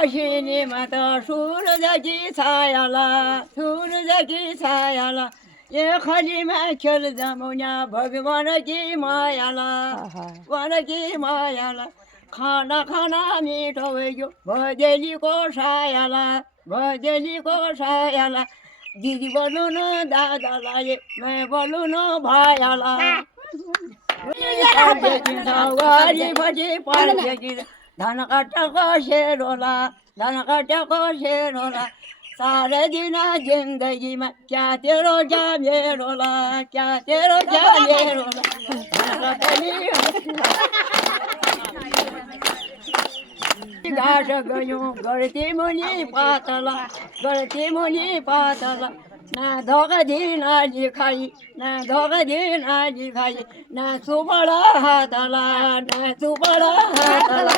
आकाशिनी माता सूरजाची छायाला सूरजाची छायाला ये खाली खेळ जमुन्या भगवानाची मायाला वानाची मायाला खाना खाना मीठ वैगो भजली कोशायाला भजली कोशायाला दीदी बनून दादाला ये मैं बोलून भायाला वारी भजी पाळ्याची धन काटा शेरोला धन काटा शेरोला सारे दिना जिंदगी में क्या तेरो क्या मेरोला क्या तेरो क्या मेरोला घास गयो गळती मुनी पातला ना धोका दिन आजी खाई ना धोका दिन आजी खाई ना सुबळा हाताला ना सुबळा हाताला